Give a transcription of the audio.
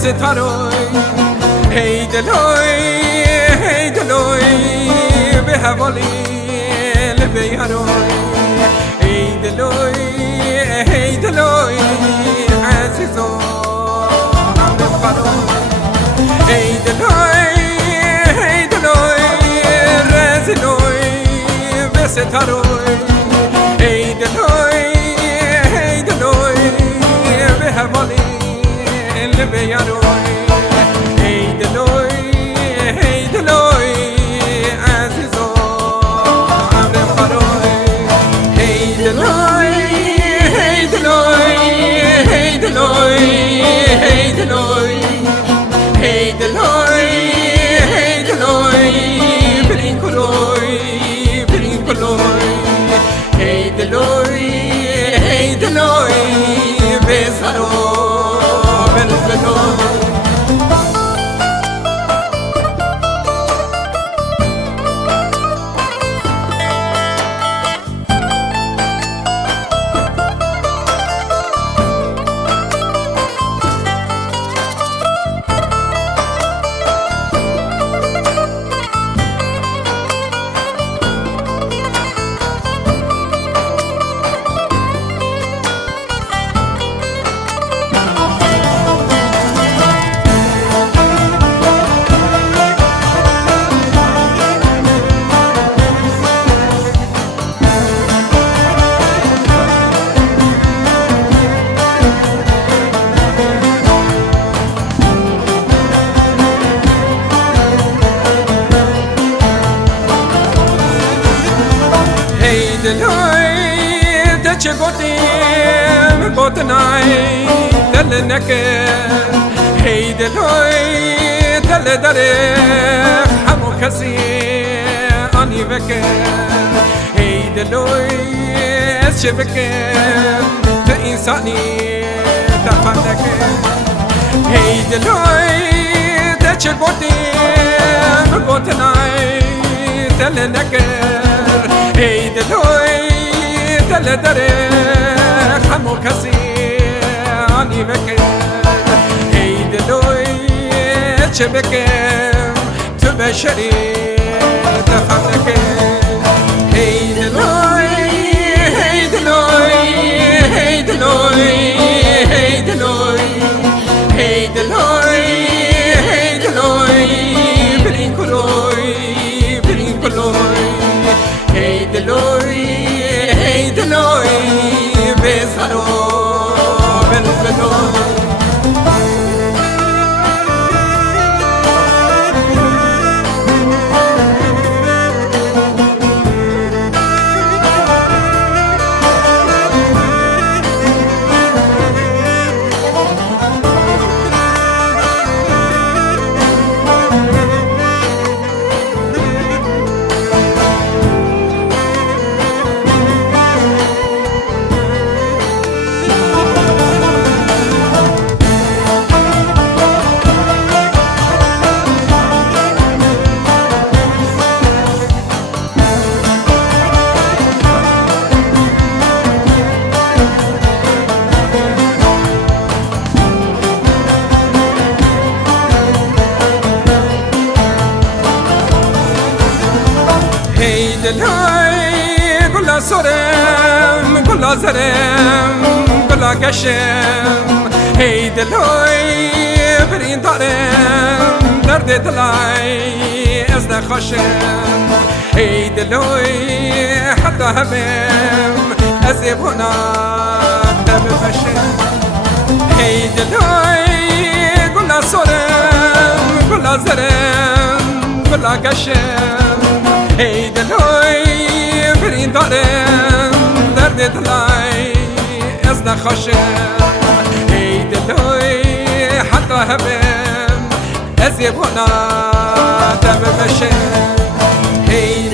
ستارای هی دلوی به حوالی لبیارای هی دلوی عزیزو هم بفرای هی دلوی رزلوی به ستارای هی دلوی به حوالی لبیارای هی دلوی عزیزو هم بفرای هی دلوی برین کلوی هی دلوی بزارو چه بودیم بودنای دل نکه هی دلوی دل داره همو کسی آنی بکه هی دلوی از چه بکه تو انسانی دفن نکه هی دلوی چه گوتیم گوتنای دل نکر ای دلوی دل دره همو کسی آنی بکر ای دلوی چه بکم تو بشری دفعه نکر ای دلوی ای دلوی ای دلوی ای دلوی ای دلوی ای دلوی برین کلوی برین کلوی ای دلوی ای دلوی بزارو بلبلوی دلای گلا سرم گلا زرم گلا کشم هی دلای برین دارم درد دلای از نخوشم هی دلای حتی همم از یبونا دم بشم هی دلای گلا سرم گلا زرم گلا کشم ای دلوی برین دارم درد دلای از نخوشم ای دلوی حتی همم از یبونا دم بشم ای